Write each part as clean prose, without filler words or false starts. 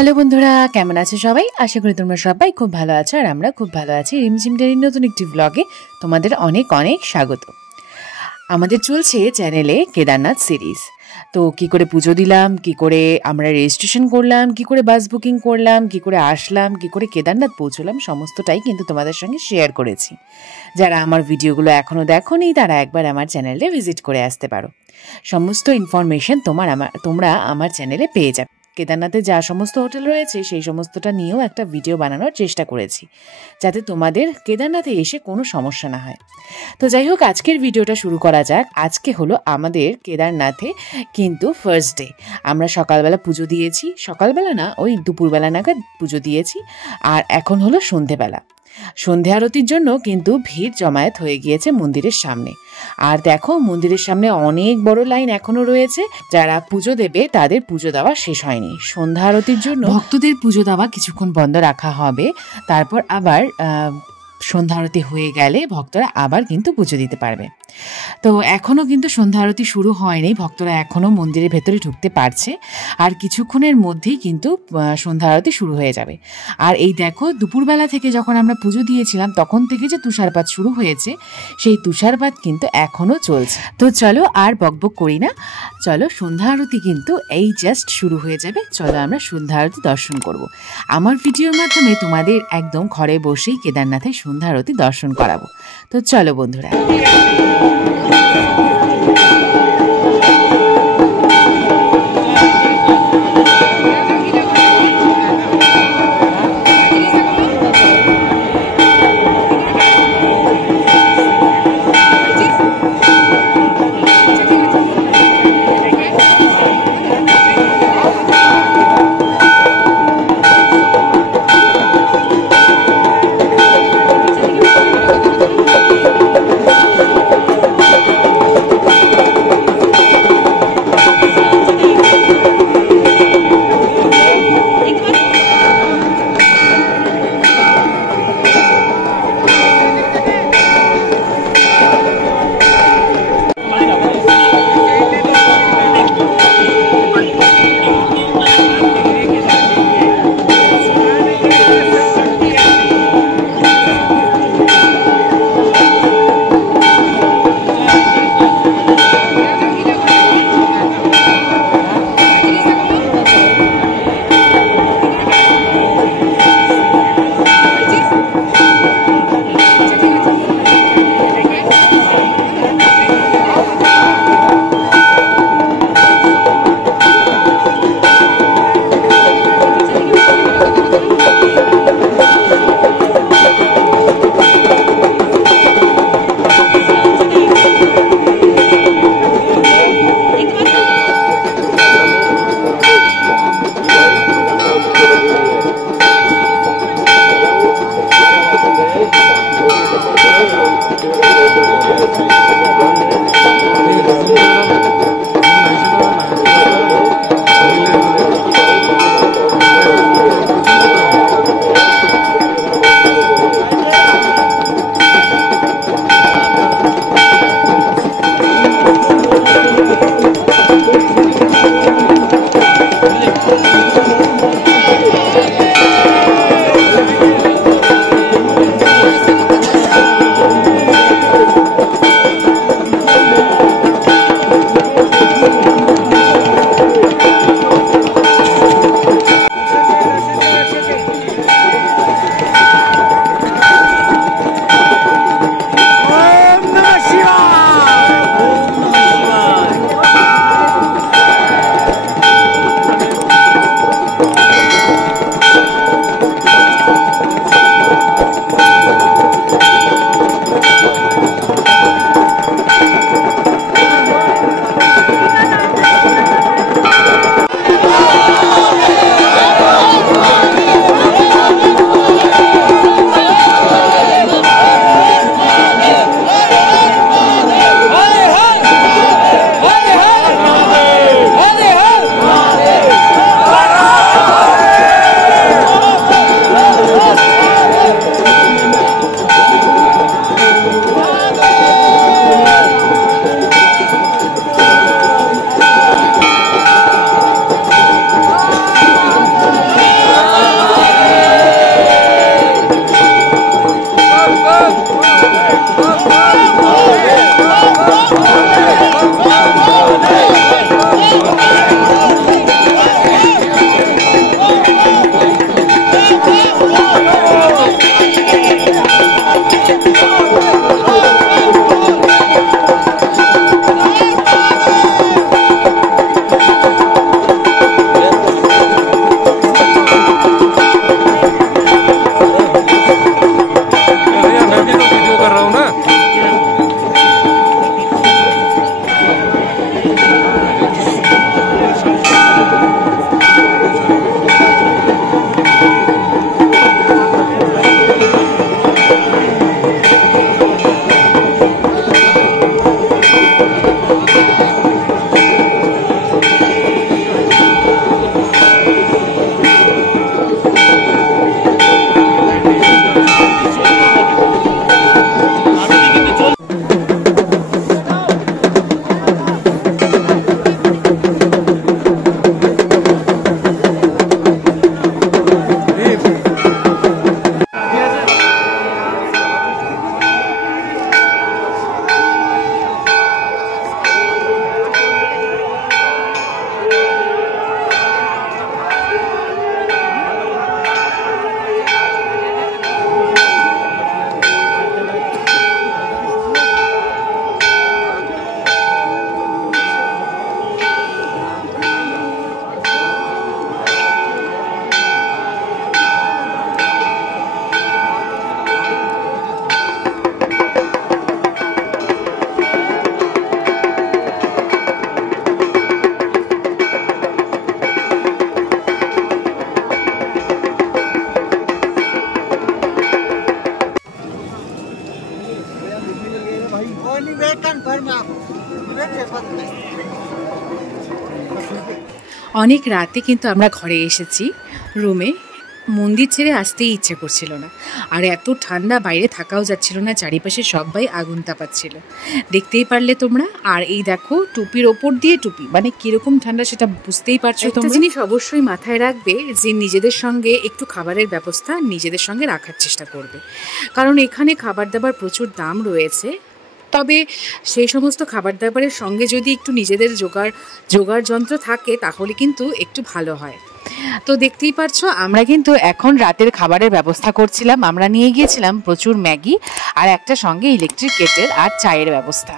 Hello বন্ধুরা, কেমন আছো সবাই? আশা করি তোমরা সবাই খুব ভালো আছো আর আমরা খুব ভালো আছি। রিমঝিম ডেরির নতুন একটি ব্লগে তোমাদের অনেক অনেক স্বাগত। আমাদের চলছে চ্যানেলে কেদারনাথ সিরিজ। তো কি করে পুজো দিলাম, কি করে আমরা রেজিস্ট্রেশন করলাম, কি করে বাস বুকিং করলাম, কি করে আসলাম, কি করে কেদারনাথ পৌঁছলাম, সমস্তটাই কিন্তু তোমাদের সঙ্গে শেয়ার করেছি। যারা আমার ভিডিওগুলো এখনও দেখোনি তারা একবার আমার চ্যানেলে ভিজিট করে আসতে পারো। সমস্ত ইনফরমেশন তোমরা আমার চ্যানেলে পেয়ে যাবে। কেদারনাথে যা সমস্ত হোটেল রয়েছে সেই সমস্তটা নিয়েও একটা ভিডিও বানানোর চেষ্টা করেছি, যাতে তোমাদের কেদারনাথে এসে কোনো সমস্যা না হয়। তো যাই হোক, আজকের ভিডিওটা শুরু করা যাক। আজকে হলো আমাদের কেদারনাথে কিন্তু ফার্স্ট ডে। আমরা সকালবেলা পুজো দিয়েছি, সকালবেলা না, ওই দুপুরবেলা নাগাদ পুজো দিয়েছি। আর এখন হলো সন্ধেবেলা। সন্ধে আরতির জন্য কিন্তু ভিড় জমায়েত হয়ে গিয়েছে মন্দিরের সামনে। আর দেখো, মন্দিরের সামনে অনেক বড় লাইন এখনো রয়েছে। যারা পুজো দেবে তাদের পুজো দেওয়া শেষ হয়নি। সন্ধ্যা আরতির জন্য ভক্তদের পুজো দেওয়া কিছুক্ষণ বন্ধ রাখা হবে। তারপর আবার সন্ধ্যা আরতি হয়ে গেলে ভক্তরা আবার কিন্তু পুজো দিতে পারবে। তো এখনও কিন্তু সন্ধ্যা আরতি শুরু হয়নি, ভক্তরা এখনও মন্দিরের ভেতরে ঢুকতে পারছে। আর কিছুক্ষণের মধ্যেই কিন্তু সন্ধ্যা আরতি শুরু হয়ে যাবে। আর এই দেখো, দুপুরবেলা থেকে যখন আমরা পুজো দিয়েছিলাম তখন থেকে যে তুষারপাত শুরু হয়েছে, সেই তুষারপাত কিন্তু এখনও চলছে। তো চলো আর বকবক করি না, চলো সন্ধ্যা আরতি কিন্তু এই জাস্ট শুরু হয়ে যাবে। চলো আমরা সন্ধ্যা আরতি দর্শন করব। আমার ভিডিওর মাধ্যমে তোমাদের একদম ঘরে বসেই কেদারনাথের সন্ধ্যা আরতি দর্শন করাবো। তো চলো বন্ধুরা। অনেক রাতে কিন্তু আমরা ঘরে এসেছি রুমে, মন্দির ছেড়ে আসতেই ইচ্ছে করছিল না, আর এত ঠান্ডা বাইরে থাকাও যাচ্ছিল না, চারিপাশে সবাই আগুন তাপাচ্ছিল, দেখতেই পারলে তোমরা। আর এই দেখো টুপির ওপর দিয়ে টুপি, মানে কিরকম ঠান্ডা সেটা বুঝতেই পারছো। একটা জিনিস অবশ্যই মাথায় রাখবে যে নিজেদের সঙ্গে একটু খাবারের ব্যবস্থা নিজেদের সঙ্গে রাখার চেষ্টা করবে, কারণ এখানে খাবার দাবার প্রচুর দাম রয়েছে। তবে সেই সমস্ত খাবার দাবারের সঙ্গে যদি একটু নিজেদের জোগাড় যন্ত্র থাকে তাহলে কিন্তু একটু ভালো হয়। তো দেখতেই পাচ্ছ আমরা কিন্তু এখন রাতের খাবারের ব্যবস্থা করছিলাম। আমরা নিয়ে গিয়েছিলাম প্রচুর ম্যাগি আর একটা সঙ্গে ইলেকট্রিক কেটেল আর চায়ের ব্যবস্থা।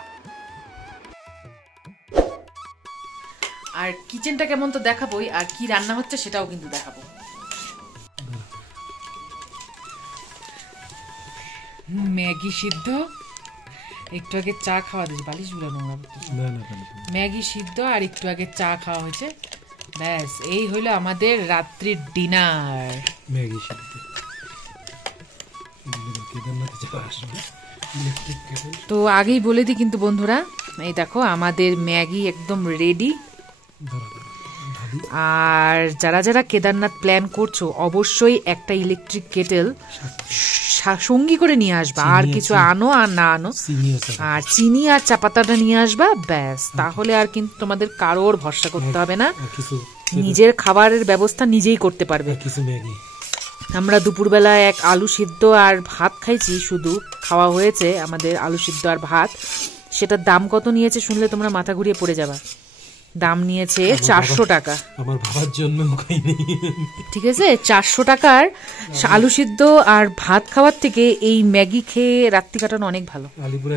আর কিচেনটা কেমন তো দেখাবোই, আর কি রান্না হচ্ছে সেটাও কিন্তু দেখাবো। ম্যাগি সিদ্ধ, একটু আগে চা খাওয়া দিয়েছে, বালিশ গুলো নোংরা, ম্যাগি সিদ্ধ আর একটু আগে চা খাওয়া হয়েছে, ব্যাস এই হলো আমাদের রাত্রির ডিনার। ম্যাগি সিদ্ধ। তো আগেই বলে দিই কিন্তু বন্ধুরা, এই দেখো আমাদের ম্যাগি একদম রেডি। আর যারা যারা কেদারনাথ প্ল্যান করছো অবশ্যই একটা ইলেকট্রিক কেটেল সঙ্গী করে নিয়ে আসবা, আর কিছু আনো আর না আনো, আর চিনি আর চা পাতাটা নিয়ে আসবা, ব্যাস। তাহলে আর কিন্তু তোমাদের কারোর ভরসা করতে হবে না, নিজের খাবারের ব্যবস্থা নিজেই করতে পারবে। আমরা দুপুরবেলা এক আলু সিদ্ধ আর ভাত খাইছি, শুধু খাওয়া হয়েছে আমাদের আলু সিদ্ধ আর ভাত। সেটার দাম কত নিয়েছে শুনলে তোমরা মাথা ঘুরিয়ে পড়ে যাবা। দাম নিয়েছে 400 টাকা। আমার বাবার জন্য ঠিক আছে, 400 টাকার আলু সিদ্ধ আর ভাত খাওয়ার থেকে এই ম্যাগি খেয়ে রাত্রি কাটানো অনেক ভালো। আলিপুরে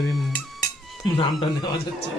নামটা নেওয়া যাচ্ছে।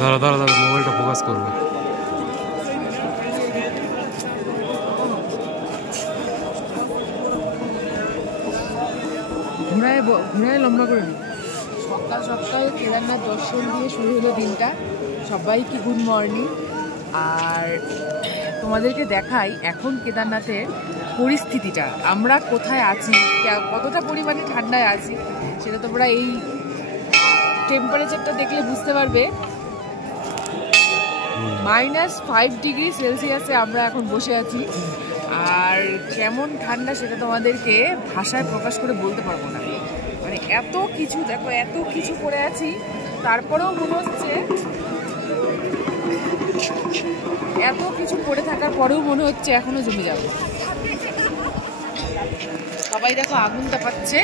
দাঁড়া দাঁড়া দাঁড়া, মোবাইলটা ফোকাস করবে। ঘুরায় লম্বা করে সকাল সকাল কেদারনাথ দর্শন দিয়ে শুরু হলো দিনটা। সবাইকে গুড মর্নিং। আর তোমাদেরকে দেখাই এখন কেদারনাথের পরিস্থিতিটা, আমরা কোথায় আছি, কতটা পরিমাণে ঠান্ডায় আছি সেটা তোমরা এই টেম্পারেচারটা দেখলে বুঝতে পারবে। -5 ডিগ্রি সেলসিয়াসে আমরা এখন বসে আছি, আর কেমন ঠান্ডা সেটা তোমাদেরকে ভাষায় প্রকাশ করে বলতে পারবো না। মানে এত কিছু দেখো, এত কিছু করে আছি, তারপরেও মনে হচ্ছে, এত কিছু পড়ে থাকার পরেও মনে হচ্ছে এখনো জমে যাবে। সবাই দেখো আগুনটা পাচ্ছে।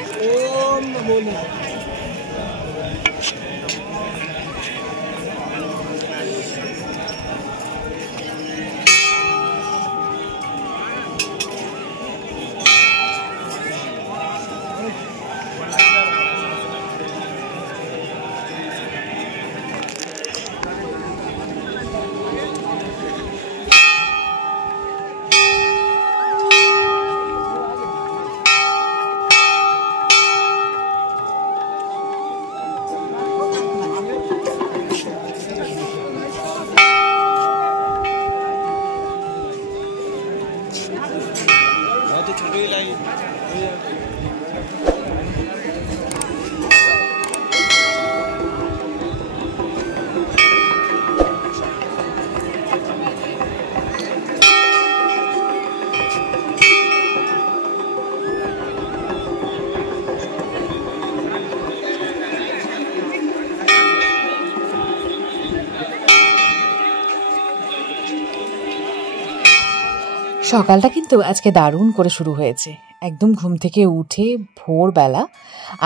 সকালটা কিন্তু আজকে দারুণ করে শুরু হয়েছে। একদম ঘুম থেকে উঠে ভোরবেলা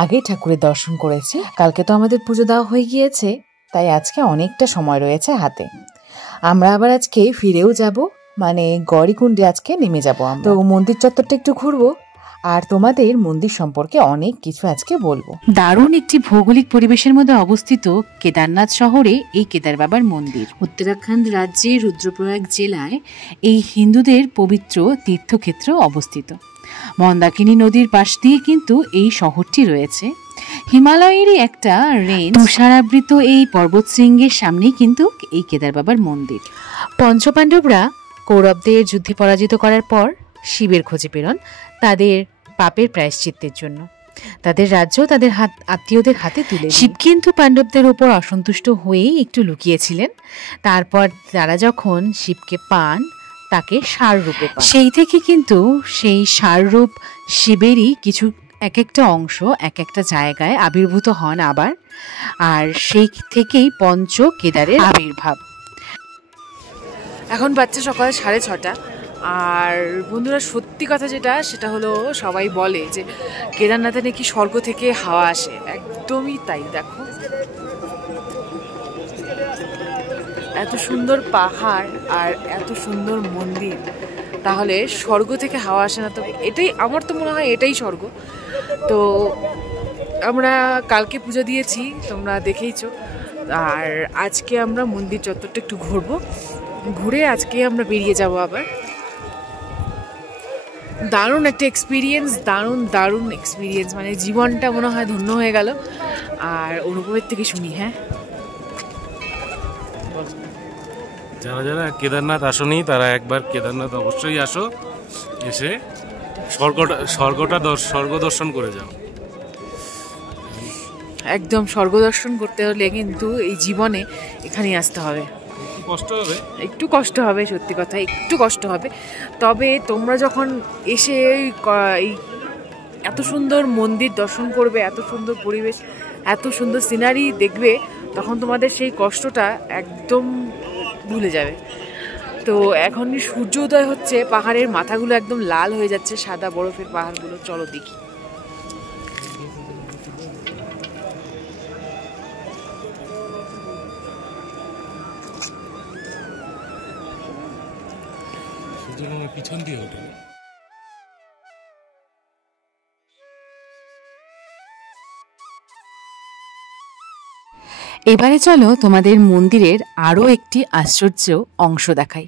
আগে ঠাকুরের দর্শন করেছি। কালকে তো আমাদের পুজো দেওয়া হয়ে গিয়েছে, তাই আজকে অনেকটা সময় রয়েছে হাতে। আমরা আবার আজকে ফিরেও যাব, মানে গৌরীকুণ্ডে আজকে নেমে যাব। তো মন্দির চত্বরটা একটু ঘুরবো, আর তোমাদের মন্দির সম্পর্কে অনেক কিছু আজকে বলবো। দারুণ একটি ভৌগোলিক পরিবেশের মধ্যে অবস্থিত কেদারনাথ শহরে এই কেদার বাবার মন্দির। উত্তরাখণ্ড রাজ্যের রুদ্রপ্রয়াগ জেলায় এই হিন্দুদের পবিত্র তীর্থক্ষেত্র অবস্থিত। মন্দাকিনী নদীর পাশ দিয়ে কিন্তু এই শহরটি রয়েছে। হিমালয়েরই একটা রেঞ্জ তুষারাবৃত এই পর্বতশৃঙ্গের সামনেই কিন্তু এই কেদার বাবার মন্দির। পঞ্চপাণ্ডবরা কৌরবদের যুদ্ধে পরাজিত করার পর শিবের খোঁজে প্রেরণ তাদের পাপের প্রায়শ্চিত্তের জন্য। তাদের রাজ্য তাদের আত্মীয়দের হাতে তুলে শিব কিন্তু পাণ্ডবদের উপর অসন্তুষ্ট হয়েই একটু লুকিয়েছিলেন। তারপর তারা যখন শিবকে পান তাকে ষাঁড় রূপে পান। সেই থেকে কিন্তু সেই ষাঁড় রূপ শিবেরই কিছু এক একটা অংশ এক একটা জায়গায় আবির্ভূত হন আবার। আর সেই থেকেই পঞ্চ কেদারের আবির্ভাব। এখন বাচ্চা সকাল 6:30। আর বন্ধুরা, সত্যি কথা যেটা সেটা হলো, সবাই বলে যে কেদারনাথে নাকি স্বর্গ থেকে হাওয়া আসে। একদমই তাই। দেখো এত সুন্দর পাহাড় আর এত সুন্দর মন্দির, তাহলে স্বর্গ থেকে হাওয়া আসে না তো? এটাই আমার তো মনে হয় এটাই স্বর্গ। তো আমরা কালকে পুজো দিয়েছি, তোমরা দেখেইছো। আর আজকে আমরা মন্দির চত্বরটা একটু ঘুরবো, ঘুরে আজকে আমরা বেরিয়ে যাব আবার। দারুণ একটা এক্সপিরিয়েন্স, দারুণ এক্সপিরিয়েন্স, মানে জীবনটা মনে হয় ধন্য হয়ে গেল। আর অনুভবের থেকে শুনি। হ্যাঁ, যারা যারা কেদারনাথ আসনি তারা একবার কেদারনাথ অবশ্যই আসো, এসে স্বর্গ দর্শন করে যাও। একদম স্বর্গ দর্শন করতে হলে কিন্তু এই জীবনে এখানেই আসতে হবে। একটু কষ্ট হবে, সত্যি কথা একটু কষ্ট হবে। তবে তোমরা যখন এসে এই এত সুন্দর মন্দির দর্শন করবে, এত সুন্দর পরিবেশ, এত সুন্দর সিনারি দেখবে, তখন তোমাদের সেই কষ্টটা একদম ভুলে যাবে। তো এখন সূর্যোদয় হচ্ছে, পাহাড়ের মাথাগুলো একদম লাল হয়ে যাচ্ছে, সাদা বরফের পাহাড়গুলো। চলো দেখি। পিছন দিয়ে ওঠে। এবারে চলো তোমাদের মন্দিরের আরও একটি আশ্চর্য অংশ দেখাই।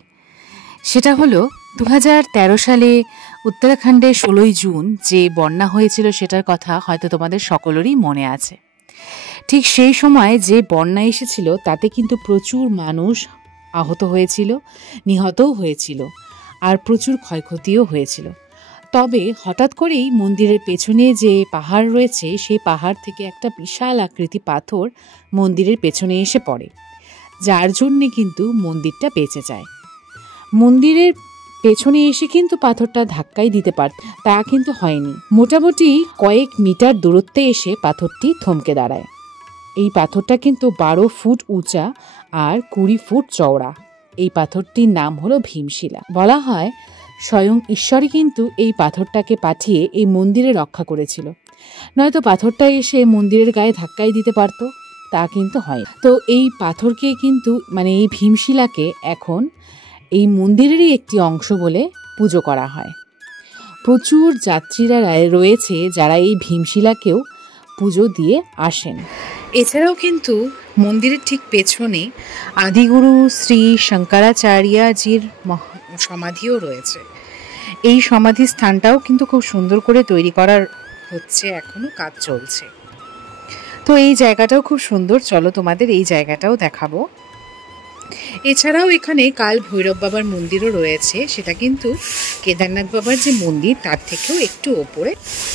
সেটা হলো 2013 সালে উত্তরাখণ্ডে 16ই জুন যে বন্যা হয়েছিল, সেটার কথা হয়তো তোমাদের সকলেরই মনে আছে। ঠিক সেই সময় যে বন্যা এসেছিল তাতে কিন্তু প্রচুর মানুষ আহত হয়েছিল, নিহতও হয়েছিল, আর প্রচুর ক্ষয়ক্ষতিও হয়েছিল। তবে হঠাৎ করেই মন্দিরের পেছনে যে পাহাড় রয়েছে, সেই পাহাড় থেকে একটা বিশাল আকৃতি পাথর মন্দিরের পেছনে এসে পড়ে, যার জন্যে কিন্তু মন্দিরটা বেঁচে যায়। মন্দিরের পেছনে এসে কিন্তু পাথরটা ধাক্কাই দিতে পারত, তা কিন্তু হয়নি। মোটামুটি কয়েক মিটার দূরত্বে এসে পাথরটি থমকে দাঁড়ায়। এই পাথরটা কিন্তু 12 ফুট উঁচা আর 20 ফুট চওড়া। এই পাথরটির নাম হলো ভীমশিলা। বলা হয় স্বয়ং ঈশ্বরই কিন্তু এই পাথরটাকে পাঠিয়ে এই মন্দিরে রক্ষা করেছিল, নয়তো পাথরটা এসে মন্দিরের গায়ে ধাক্কাই দিতে পারত, তা কিন্তু হয়। তো এই পাথরকে কিন্তু মানে এই ভীমশিলাকে এখন এই মন্দিরেরই একটি অংশ বলে পুজো করা হয়। প্রচুর যাত্রীরা রয়েছে যারা এই ভীমশিলাকেও পুজো দিয়ে আসেন। এছাড়াও কিন্তু মন্দিরের ঠিক পেছনে আদিগুরু শ্রী শঙ্করাচার্যজির সমাধিও রয়েছে। এই সমাধি স্থানটাও কিন্তু খুব সুন্দর করে তৈরি করার হচ্ছে, এখনো কাজ চলছে। তো এই জায়গাটাও খুব সুন্দর, চলো তোমাদের এই জায়গাটাও দেখাবো। এছাড়াও এখানে কাল ভৈরব বাবার মন্দিরও রয়েছে, সেটা কিন্তু কেদারনাথ বাবার যে মন্দির তার থেকেও একটু ওপরে,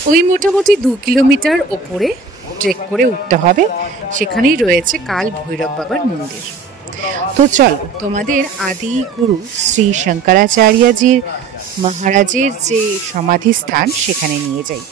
ওই মোটামুটি 2 কিলোমিটার ওপরে ট্রেক করে উঠতে হবে। সেখানেই রয়েছে কাল ভৈরব বাবার মন্দির। তো চলো তোমাদের আদি গুরু শ্রী শঙ্করাচার্যজির মহারাজের যে সমাধি স্থান সেখানে নিয়ে যাই।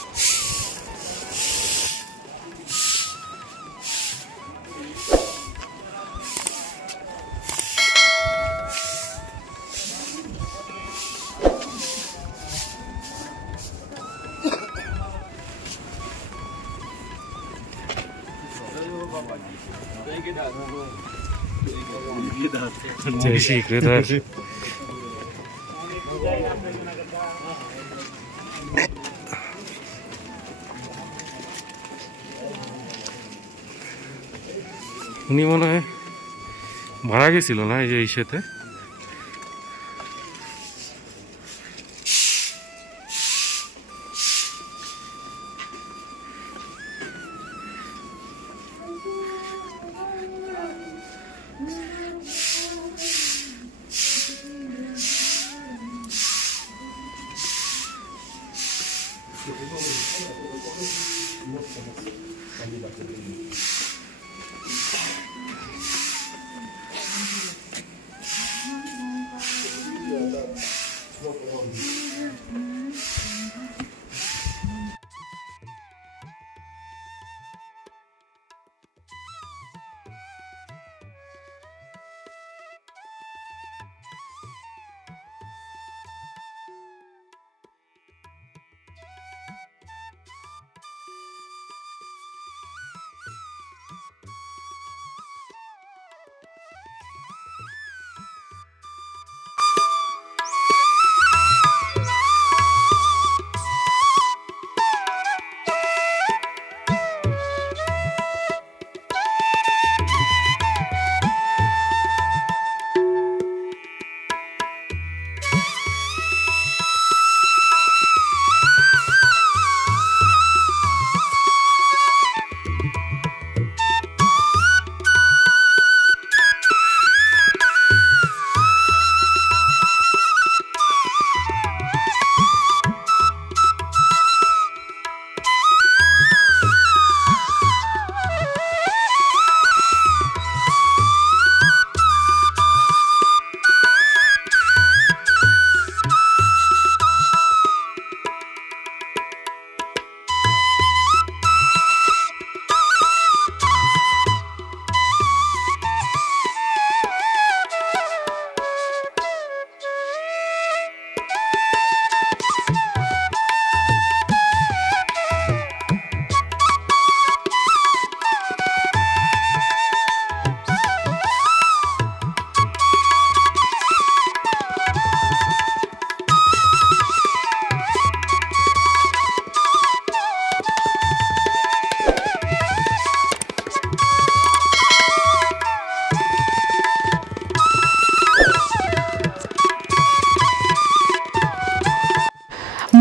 जय श्री कृष्ण। উনি মনে হয় মারা গেছিল না এই যে ইসেতে।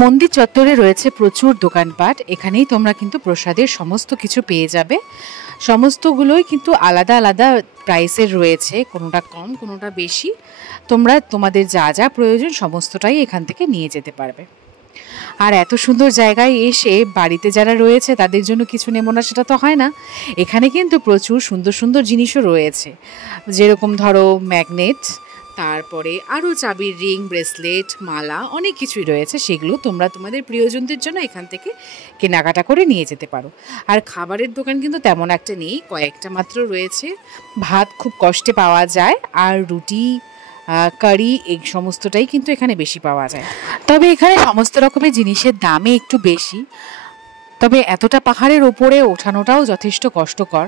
মন্দির চত্বরে রয়েছে প্রচুর দোকানপাট। এখানেই তোমরা কিন্তু প্রসাদের সমস্ত কিছু পেয়ে যাবে। সমস্তগুলোই কিন্তু আলাদা আলাদা প্রাইসের রয়েছে, কোনোটা কম কোনোটা বেশি। তোমরা তোমাদের যা যা প্রয়োজন সমস্তটাই এখান থেকে নিয়ে যেতে পারবে। আর এত সুন্দর জায়গায় এসে বাড়িতে যারা রয়েছে তাদের জন্য কিছু নেব না সেটা তো হয় না। এখানে কিন্তু প্রচুর সুন্দর সুন্দর জিনিসও রয়েছে, যেরকম ধরো ম্যাগনেট, তারপরে আরও চাবির রিং, ব্রেসলেট, মালা, অনেক কিছুই রয়েছে। সেগুলো তোমরা তোমাদের প্রিয়জনদের জন্য এখান থেকে কেনাকাটা করে নিয়ে যেতে পারো। আর খাবারের দোকান কিন্তু তেমন একটা নেই, কয়েকটা মাত্র রয়েছে। ভাত খুব কষ্টে পাওয়া যায়, আর রুটি, কারি, এই সমস্তটাই কিন্তু এখানে বেশি পাওয়া যায়। তবে এখানে সমস্ত রকমের জিনিসের দামে একটু বেশি। তবে এতটা পাহাড়ের ওপরে ওঠানোটাও যথেষ্ট কষ্টকর,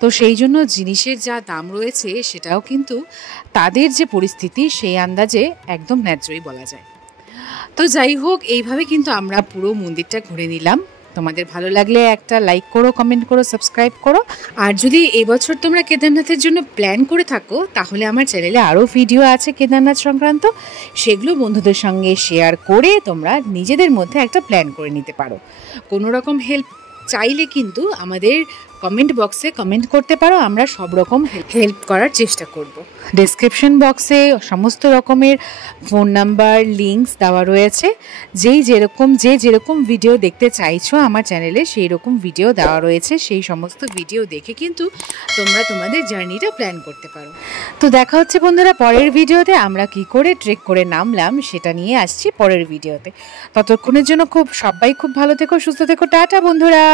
তো সেই জন্য জিনিসের যা দাম রয়েছে সেটাও কিন্তু তাদের যে পরিস্থিতি সেই আন্দাজে একদম ন্যায্যই বলা যায়। তো যাই হোক, এইভাবে কিন্তু আমরা পুরো মন্দিরটা ঘুরে নিলাম। তোমাদের ভালো লাগলে একটা লাইক করো, কমেন্ট করো, সাবস্ক্রাইব করো। আর যদি এবছর তোমরা কেদারনাথের জন্য প্ল্যান করে থাকো তাহলে আমার চ্যানেলে আরও ভিডিও আছে কেদারনাথ সংক্রান্ত, সেগুলো বন্ধুদের সঙ্গে শেয়ার করে তোমরা নিজেদের মধ্যে একটা প্ল্যান করে নিতে পারো। কোনো রকম হেল্প চাইলে কিন্তু আমাদের কমেন্ট বক্সে কমেন্ট করতে পারো, আমরা সব রকম হেল্প করার চেষ্টা করব। ডেসক্রিপশন বক্সে সমস্ত রকমের ফোন নাম্বার, লিঙ্কস দেওয়া রয়েছে। যে যেরকম ভিডিও দেখতে চাইছো আমার চ্যানেলে সেই রকম ভিডিও দেওয়া রয়েছে। সেই সমস্ত ভিডিও দেখে কিন্তু তোমরা তোমাদের জার্নিটা প্ল্যান করতে পারো। তো দেখা হচ্ছে বন্ধুরা পরের ভিডিওতে। আমরা কি করে ট্রেক করে নামলাম সেটা নিয়ে আসছি পরের ভিডিওতে। ততক্ষণের জন্য সবাই খুব ভালো থেকো, সুস্থ থেকো। টাটা বন্ধুরা।